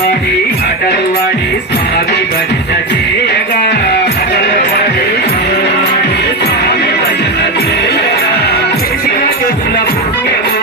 ఆటలు వాడి స్వామి భజన చేయగా స్వామి భజన చేయగా చేసిన చేసిన పుణ్యము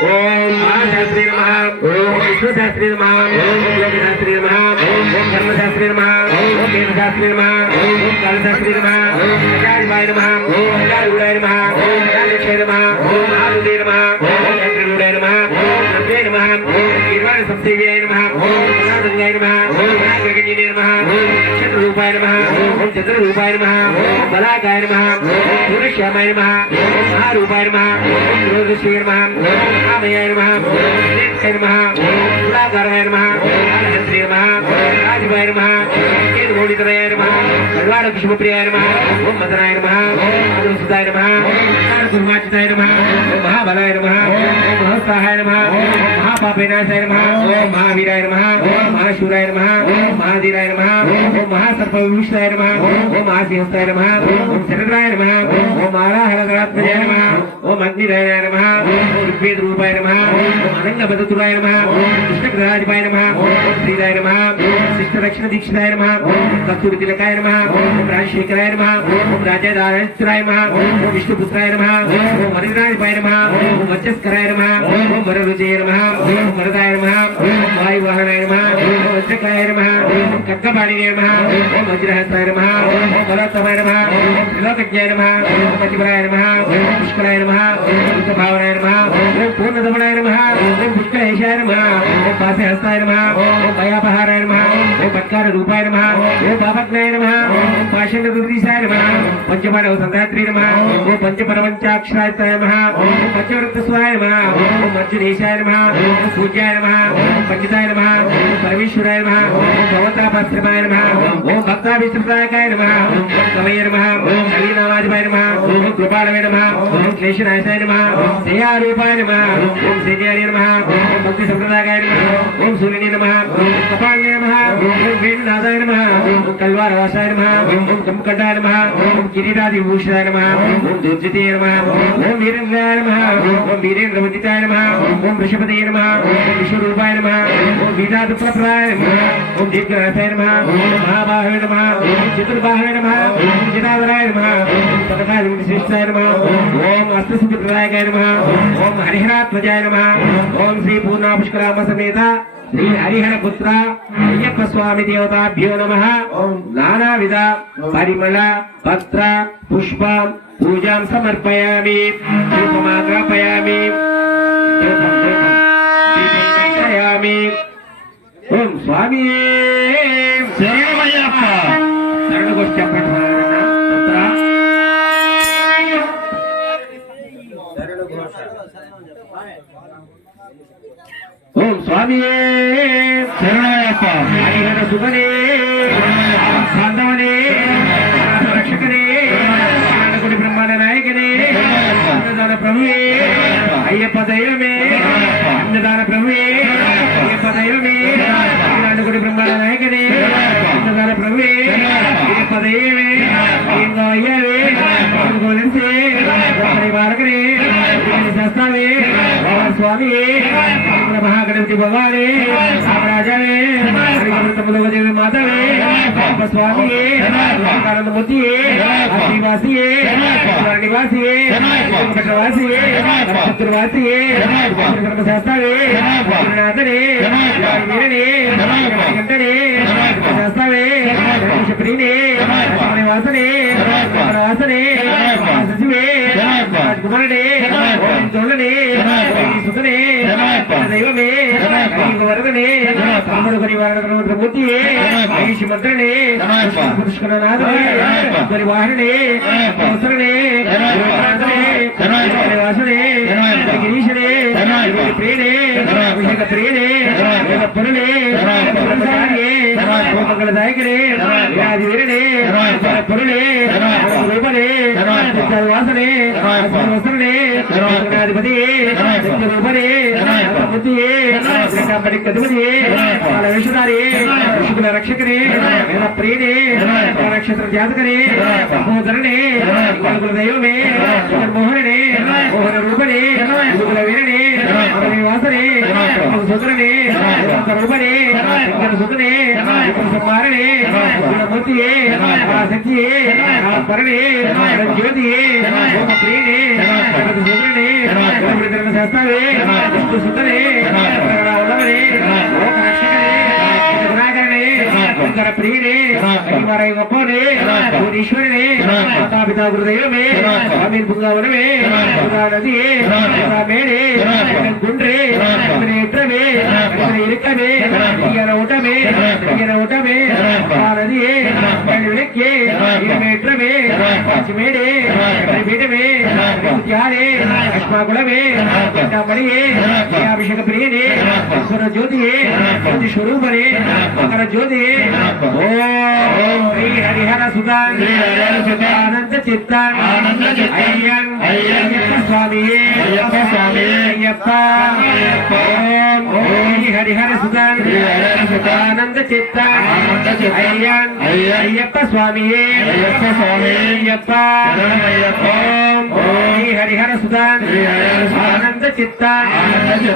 ओम महाशास्त्री नमः ओम विष्णुशास्त्री नमः ओम योगशास्त्री नमः ओम धर्मशास्त्री नमः ओम वेदशास्त्री नमः ओम कालशास्त्री नमः ओम गजाधिपाय नमः ओम गजारूढाय नमः ओम गजालक्ष्मी नमः ओम आरुदे नमः ओम चन्द्ररूढाय नमः ओम नव्ये नमः ओम गिरिवाण संसेव्याय नमः ओम महागंगाय नमः ओम नागगणिने नमः ओम नक्षत्ररूपाय नमः ओम चन्द्ररूपाय नमः ओम बलाकाय नमः ओम सूर्यश्यामाय नमः ओम महारूपाय नमः ओम ज्योतिषे नमः ओम महामयाय नमः ओम नेत्राय नमः ओम तुलाकाराय नमः ओम कालहस्त्रे नमः ओम राजभाय नमः ओम केतुगोणितराय नमः सर्वारक्षमप्रियाय नमः ओम मदनाय नमः ओम मधुसूदाय नमः ओम कालकुर्माचिताय नमः ओम महाबलाय नमः ओम महस्ताहाय नमः ओम महापापविनाशाय नमः ओम महावीराय नमः ओम महाशूराय नमः ओम महाधीराय नमः ओम महासर्पविभूषणाय नमः ओम महासिंहस्ताय नमः ओम शरद्राय नमः ओम आराहरगणात्मजाय नमः ओम अग्निराय नमः ओम ऋग्वेद रूपाय नमः ओम अनंगबद्धुराय नमः ओम कृष्णग्रहाधिपाय नमः ओम श्रीराय नमः ओम शिष्टरक्षण दीक्षिताय नमः ओम कस्तूरितिलकाय नमः ओम राजशेखराय नमः ओम राजाधाराय नमः ओम विष्णुपुत्राय नमः ओम वरदाधिपाय नमः ओम वज्रस्कराय नमः ओम वररुचये नमः ओम वरदाय नमः ओम वायुवाहनाय नमः ओम वज्रकाय नमः ओम खड्गपाणिने नमः ओम वज्रहस्ताय नमः ओम बलोत्तमाय नमः ओम त्रिलोकज्ञाय नमः ओम पतिपराय नमः ओम पुष्कराय नमः ओम उत्तभावनाय नमः ओम पूर्णदमनाय नमः ओम पुष्करेशाय नमः ओम पाशहस्ताय नमः ओम भयापहाराय नमः ओम पत्कार रूपाय नमः ओम पापज्ञाय नमः ओम पाषण्डदुर्दिशाय नमः पंचमानव संधात्री नमः ओम पंचपरमंचाक्षराय नमः ओम पंचवृत्तस्वाय नमः ओम अर्जुनेशाय नमः ओम पूज्याय नमः ओम पंडिताय नमः ओम परमेश्वराय नमः ओम भवतापाश्रमाय नमः ओम भक्ताभिष्टदायकाय नमः ओम कवये नमः ओम कलीनामाधिपाय नमः ओम कृपालवे नमः ओम क्लेशनाशाय नमः ओम सेयारूपाय नमः ओम सेयाय नमः ओम भक्ति संप्रदायाय नमः ओम सूर्यने नमः ओम कपालने नमः ओम वेणुनादाय नमः ओम कल्वारवासाय नमः ओम कमकटाय नमः ओम किरीटादिभूषणाय नमः ओम दुर्जते नमः ओम वीरेन्द्राय नमः ओम वीरेन्द्रवन्दिताय नमः ओम वृषभते नमः ओम विश्वरूपाय नमः ओम वीरादप्रप्राय नमः ओम दीर्घनाथाय नमः ओम महाबाहवे नमः ओम चतुर्बाहवे नमः ओम जितावराय नमः ओम पदकालिश्रेष्ठाय नमः ओम अस्त्रसिद्धिप्रदायकाय नमः ओम हरिहरात्मजाय नमः ओम श्री पूर्णा पुष्कराम समेत श्री हरिहर पुत्र अय्यप्प स्वामी देवताभ्यो नमः नानाविध परिमल पत्र पुष्प पूजां समर्पयामि धूपमाग्रापयामि ओम स्वामी शरणमయ్యప్ప शरणगोष्ठी ఓం స్వామి శరణయ్యప్ప హరిహర సుఖనే బాంధవనే రక్షకనే ఆనకుడి బ్రహ్మాండ నాయకనే అన్నదాన ప్రభువే అయ్యప్ప దైవమే అన్నదాన ప్రభువే అయ్యప్ప దైవమే ఆనకుడి బ్రహ్మాండ నాయకనే అన్నదాన ప్రభువే అయ్యప్ప దైవమే ఏందో అయ్యావే గోలించే బాలకనే శాస్త్రావే స్వామి మహాగణపతి భగవానే రాజావే హరికృతములదేవి మాతవే స్వామియే ఆనందమూర్తియే శ్రీవాసియే నివాసియే వాసియే శత్రువాసియే శాస్త్రవే నాథనే వీరనే గంటనే శాస్త్రవే ప్రియనే వాసనే వాసనే సచివే కుమారుడే చూడనే సుతనే దైవమే వరదనే అమ్మడుకొని వారమూర్తియే మహిషి మంత్రనే పుష్కరనాథనే పరివాహనే అవసరనే వాసనే గిరీశనే ప్రియనే అభిషేక ప్రియనే పురునే మంగళదాయకనే వ్యాధి వీరనే పురునే రూపనే వాసనే వసరనే అధిపతియే రూపనే బుద్ధియే కదుమతియే వేషధారియే ఋషుకుల రక్షకనే ప్రియనే నక్షత్ర జాతకనే సహోదరనే పలుకుల దైవమే మోహననే మోహన రూపనే ఋషుకుల వీరనే వాసనే సుతరనే రూపనే సుతనే సంహారణే మూర్తియే శక్తియే పరణే జ్యోతియే ప్రియనే సుతరనే శాస్త్రవే సుతనే ఉన్నవనే రక్షకనే ప్రియనే గొప్పనే ఈశ్వరనే మాతాపితా గురుదైవమే పుంగవనమే నదియే మేడే గుండ్రే నేత్రమే ఇరుకమే ఊటమే ఊటమే నదియే విడక్కే మేట్రమే మేడే పీఠమే త్యారే అశ్వాకుళమే మణియే అభిషేక ప్రియనే ఈశ్వర జ్యోతియే జ్యోతి స్వరూపనే మకర జ్యోతియే ఓం శ్రీ హరిహర సుతాన్ ఆనంద చిత్తాన్ అయ్యన్ అయ్యప్ప స్వామియే అయ్యప్ప ఓం శ్రీ హరిహర సుతాన్ ఆనంద చిత్తాన్ అయ్యన్ అయ్యప్ప స్వామియే అయ్యప్ప ఓం శ్రీ హరిహర సుతాన్ ఆనంద చిత్తాన్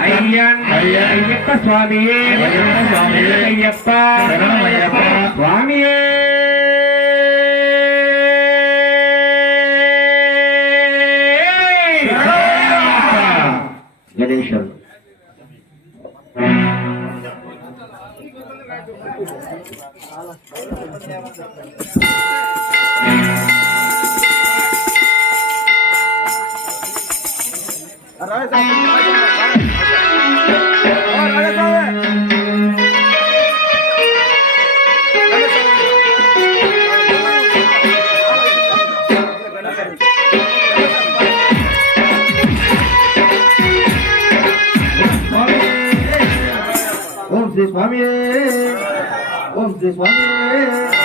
అయ్యన్ అయ్యప్ప స్వామియే అయ్యప్ప స్వామియే గణేశం ఓం శ్రీ స్వామి ఓం శ్రీ స్వామి